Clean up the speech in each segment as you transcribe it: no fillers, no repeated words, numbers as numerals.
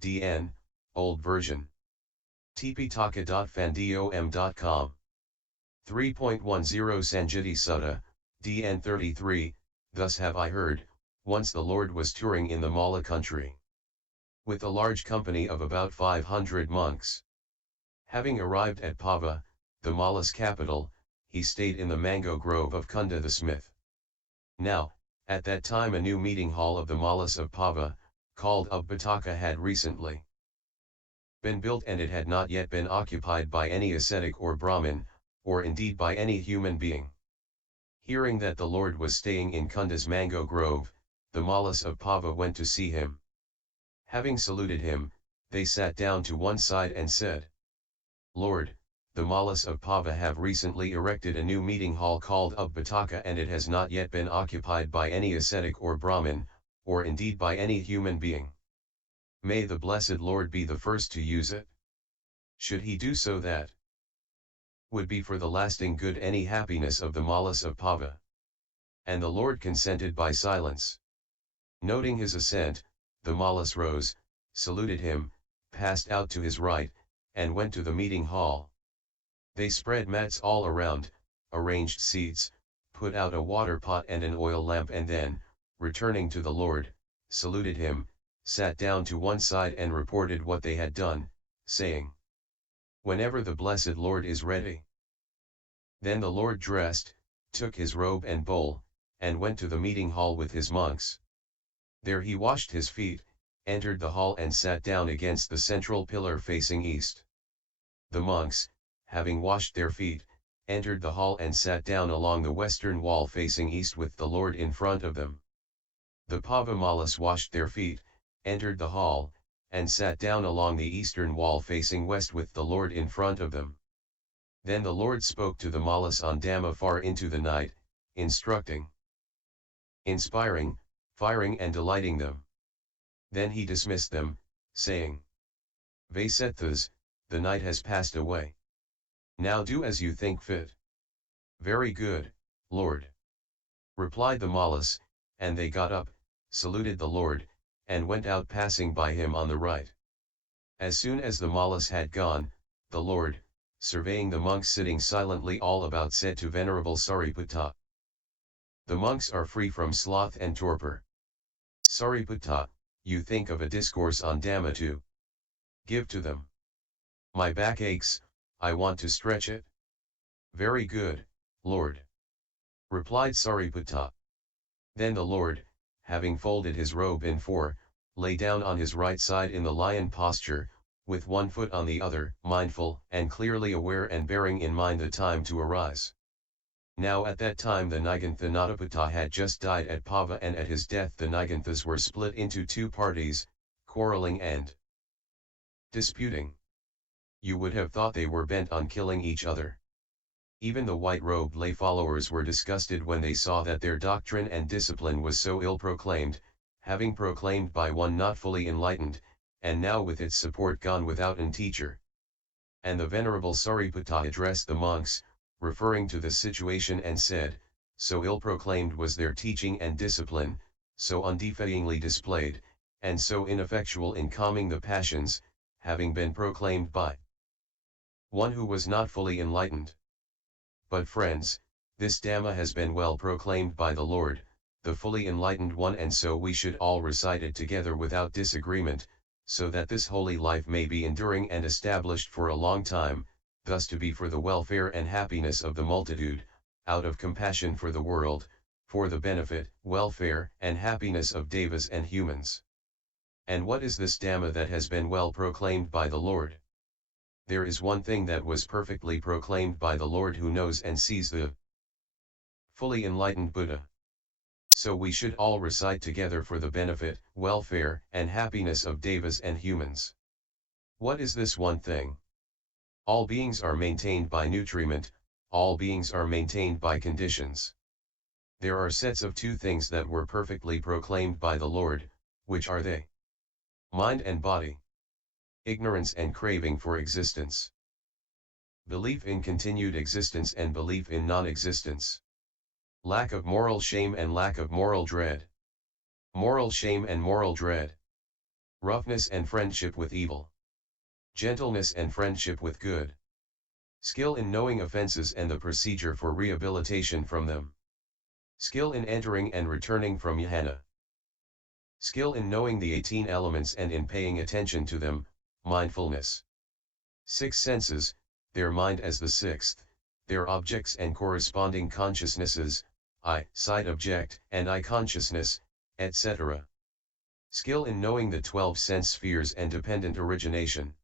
DN, Old Version. Tipitaka.fandom.com. 3.10 Sanjiti Sutta, DN 33, Thus have I heard, once the Lord was touring in the Mala country, with a large company of about 500 monks. Having arrived at Pava, the Mala's capital, he stayed in the mango grove of Kunda the smith. Now, at that time a new meeting hall of the Malas of Pava, called Upataka, had recently been built, and it had not yet been occupied by any ascetic or Brahmin, or indeed by any human being. Hearing that the Lord was staying in Kunda's mango grove, the Malas of Pava went to see him. Having saluted him, they sat down to one side and said, Lord, the Malas of Pava have recently erected a new meeting hall called Upataka, and it has not yet been occupied by any ascetic or Brahmin, or indeed by any human being. May the blessed Lord be the first to use it. Should he do so, that would be for the lasting good any happiness of the Malas of Pava. And the Lord consented by silence. Noting his assent, the Malas rose, saluted him, passed out to his right, and went to the meeting hall. They spread mats all around, arranged seats, put out a water pot and an oil lamp, and then, returning to the Lord, saluted him, sat down to one side and reported what they had done, saying, Whenever the blessed Lord is ready. Then the Lord dressed, took his robe and bowl, and went to the meeting hall with his monks. There he washed his feet, entered the hall and sat down against the central pillar facing east. The monks, having washed their feet, entered the hall and sat down along the western wall facing east with the Lord in front of them. The Pavamalas washed their feet, entered the hall, and sat down along the eastern wall facing west with the Lord in front of them. Then the Lord spoke to the Malas on Dhamma far into the night, instructing, inspiring, firing and delighting them. Then he dismissed them, saying, Vasetthas, the night has passed away. Now do as you think fit. Very good, Lord. Replied the Malas, and they got up, saluted the Lord, and went out passing by him on the right. As soon as the Malas had gone, the Lord, surveying the monks sitting silently all about, said to Venerable Sariputta, The monks are free from sloth and torpor. Sariputta, you think of a discourse on Dhamma to give to them. My back aches, I want to stretch it. Very good, Lord. Replied Sariputta. Then the Lord, having folded his robe in four, lay down on his right side in the lion posture, with one foot on the other, mindful and clearly aware and bearing in mind the time to arise. Now at that time the Nigantha Natapata had just died at Pava, and at his death the Niganthas were split into two parties, quarreling and disputing. You would have thought they were bent on killing each other. Even the white-robed lay followers were disgusted when they saw that their doctrine and discipline was so ill proclaimed, having proclaimed by one not fully enlightened, and now with its support gone without an teacher. And the Venerable Sariputta addressed the monks, referring to the situation, and said, so ill proclaimed was their teaching and discipline, so undefeatingly displayed, and so ineffectual in calming the passions, having been proclaimed by one who was not fully enlightened. But friends, this Dhamma has been well proclaimed by the Lord, the fully enlightened one, and so we should all recite it together without disagreement, so that this holy life may be enduring and established for a long time, thus to be for the welfare and happiness of the multitude, out of compassion for the world, for the benefit, welfare, and happiness of devas and humans. And what is this Dhamma that has been well proclaimed by the Lord? There is one thing that was perfectly proclaimed by the Lord, who knows and sees the fully enlightened Buddha. So we should all recite together for the benefit, welfare, and happiness of devas and humans. What is this one thing? All beings are maintained by nutriment, all beings are maintained by conditions. There are sets of two things that were perfectly proclaimed by the Lord, which are they? Mind and body. Ignorance and craving for existence. Belief in continued existence and belief in non-existence. Lack of moral shame and lack of moral dread. Moral shame and moral dread. Roughness and friendship with evil. Gentleness and friendship with good. Skill in knowing offenses and the procedure for rehabilitation from them. Skill in entering and returning from Jhana. Skill in knowing the 18 elements and in paying attention to them, mindfulness. 6 senses, their mind as the sixth, their objects and corresponding consciousnesses, sight object and eye consciousness, etc. Skill in knowing the 12 sense spheres and dependent origination.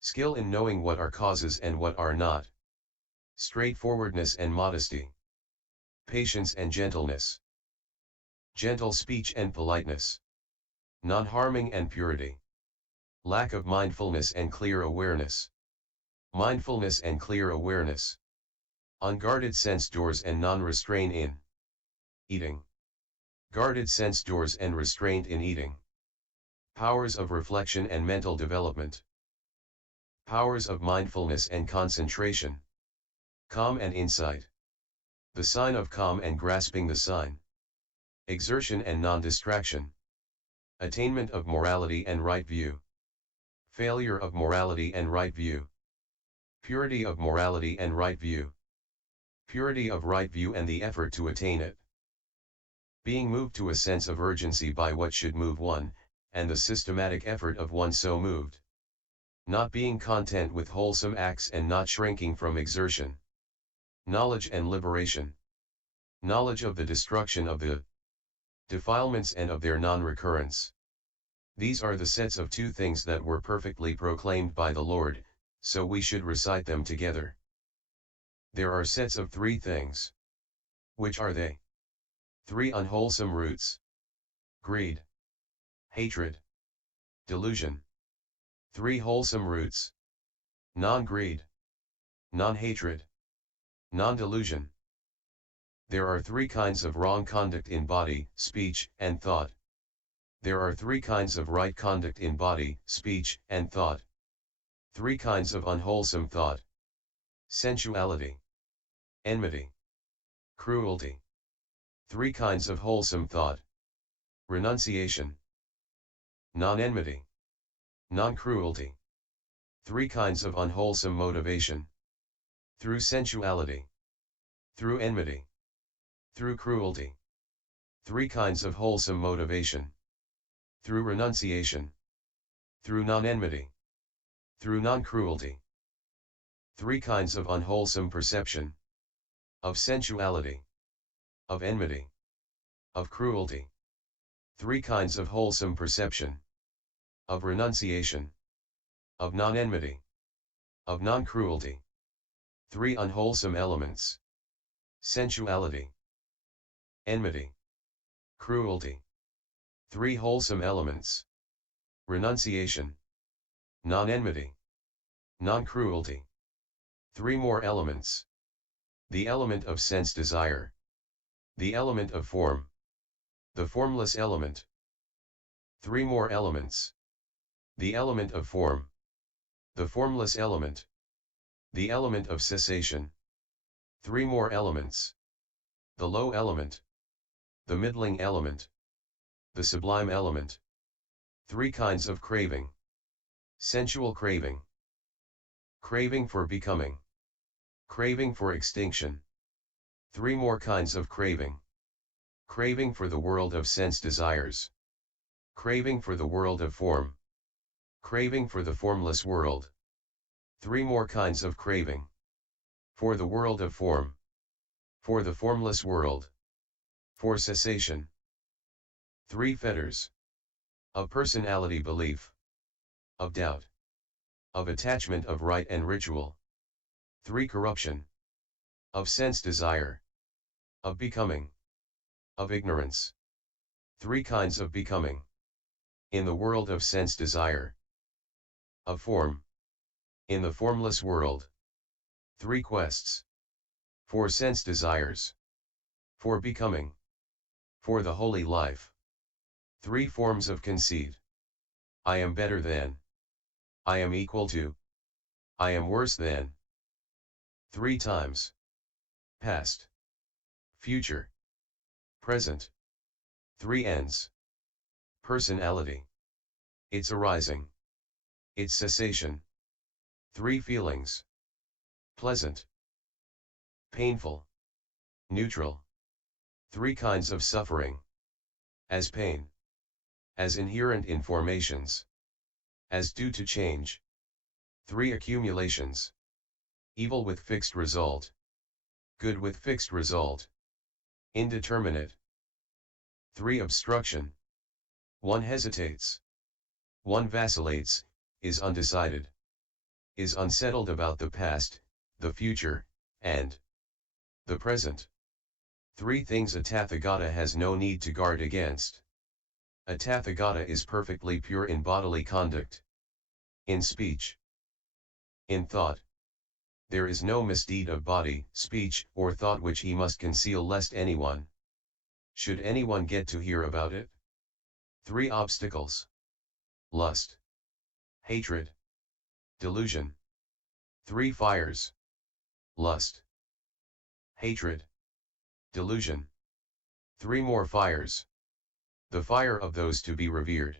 Skill in knowing what are causes and what are not. Straightforwardness and modesty. Patience and gentleness. Gentle speech and politeness. Non-harming and purity. Lack of mindfulness and clear awareness. Mindfulness and clear awareness. Unguarded sense doors and non-restraint in eating. Guarded sense doors and restraint in eating. Powers of reflection and mental development. Powers of mindfulness and concentration. Calm and insight. The sign of calm and grasping the sign. Exertion and non-distraction. Attainment of morality and right view. Failure of morality and right view. Purity of morality and right view. Purity of right view and the effort to attain it. Being moved to a sense of urgency by what should move one, and the systematic effort of one so moved. Not being content with wholesome acts and not shrinking from exertion. Knowledge and liberation. Knowledge of the destruction of the defilements and of their non-recurrence. These are the sets of 2 things that were perfectly proclaimed by the Lord, so we should recite them together. There are sets of 3 things. Which are they? 3 unwholesome roots. Greed. Hatred. Delusion. 3 wholesome roots. Non-greed. Non-hatred. Non-delusion. There are 3 kinds of wrong conduct in body, speech, and thought. There are 3 kinds of right conduct in body, speech, and thought. 3 kinds of unwholesome thought. Sensuality. Enmity. Cruelty. 3 kinds of wholesome thought. Renunciation. Non-enmity. Non-cruelty. 3 kinds of unwholesome motivation. Through sensuality. Through enmity. Through cruelty. 3 kinds of wholesome motivation. Through renunciation. Through non-enmity. Through non-cruelty. 3 kinds of unwholesome perception. Of sensuality. Of enmity. Of cruelty. 3 kinds of wholesome perception. Of renunciation. Of non-enmity. Of non-cruelty. 3 unwholesome elements. Sensuality. Enmity. Cruelty. 3 wholesome elements. Renunciation. Non-enmity. Non-cruelty. 3 more elements. The element of sense desire. The element of form. The formless element. 3 more elements. The element of form. The formless element. The element of cessation. 3 more elements. The low element. The middling element. The sublime element. 3 kinds of craving. Sensual craving. Craving for becoming. Craving for extinction. 3 more kinds of craving. Craving for the world of sense desires. Craving for the world of form. Craving for the formless world. 3 more kinds of craving. For the world of form. For the formless world. For cessation. 3 fetters. Of personality belief. Of doubt. Of attachment of rite and ritual. 3 corruption. Of sense desire. Of becoming. Of ignorance. 3 kinds of becoming. In the world of sense desire. Of form. In the formless world. 3 quests. For sense desires. For becoming. For the holy life. 3 forms of conceit. I am better than. I am equal to. I am worse than. 3 times. Past. Future. Present. 3 ends. Personality. its arising, its cessation. 3 feelings: pleasant, painful, neutral. 3 kinds of suffering: as pain, as inherent in formations, as due to change. 3 accumulations: evil with fixed result, good with fixed result, indeterminate. 3 obstruction: 1 hesitates, 1 vacillates, is undecided, is unsettled about the past, the future, and the present. 3 things a Tathagata has no need to guard against. A Tathagata is perfectly pure in bodily conduct, in speech, in thought. There is no misdeed of body, speech, or thought which he must conceal lest anyone should anyone get to hear about it. 3 obstacles: lust, hatred, delusion. 3 fires: lust, hatred, delusion. 3 more fires: the fire of those to be revered,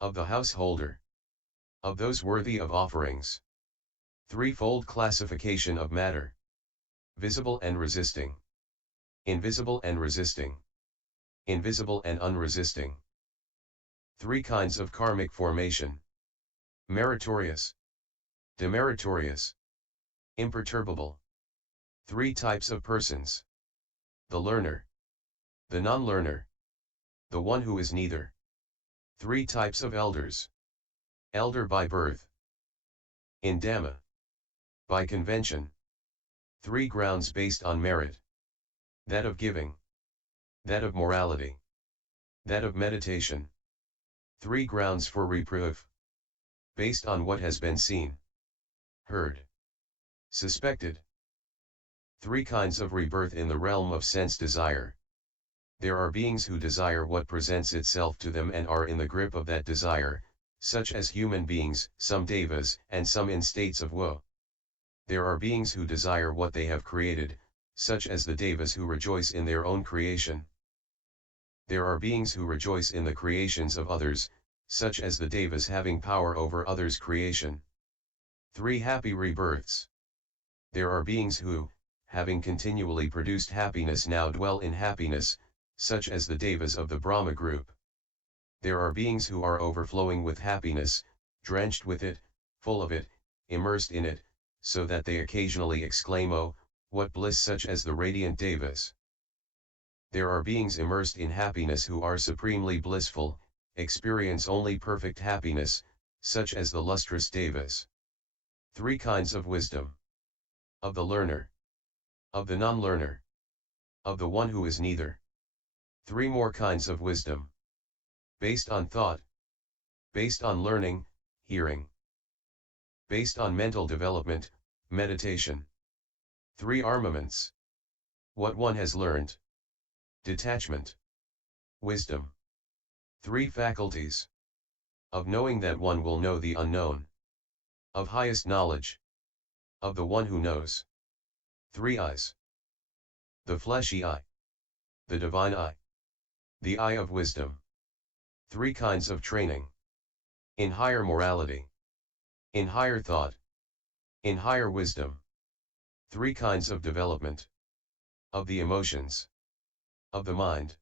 of the householder, of those worthy of offerings. 3-fold classification of matter: visible and resisting, invisible and resisting, invisible and unresisting. 3 kinds of karmic formation: meritorious, demeritorious, imperturbable. 3 types of persons: the learner, the non-learner, the one who is neither. 3 types of elders: elder by birth, in Dhamma, by convention. 3 grounds based on merit: that of giving, that of morality, that of meditation. 3 grounds for reproof: based on what has been seen, heard, suspected. 3 kinds of rebirth in the realm of sense desire: there are beings who desire what presents itself to them and are in the grip of that desire, such as human beings, some devas, and some in states of woe. There are beings who desire what they have created, such as the devas who rejoice in their own creation. There are beings who rejoice in the creations of others, such as the devas having power over others' creation. 3 happy rebirths: there are beings who, having continually produced happiness, now dwell in happiness, such as the devas of the Brahma group. There are beings who are overflowing with happiness, drenched with it, full of it, immersed in it, so that they occasionally exclaim, "Oh, what bliss!" such as the radiant devas. There are beings immersed in happiness who are supremely blissful, experience only perfect happiness, such as the lustrous devas. 3 kinds of wisdom: of the learner, of the non-learner, of the one who is neither. 3 more kinds of wisdom: based on thought, based on learning, hearing, based on mental development, meditation. 3 armaments: what one has learned, detachment, wisdom. 3 faculties: of knowing that one will know the unknown, of highest knowledge, of the one who knows. 3 eyes: the fleshy eye, the divine eye, the eye of wisdom. 3 kinds of training: in higher morality, in higher thought, in higher wisdom. 3 kinds of development: of the emotions, of the mind,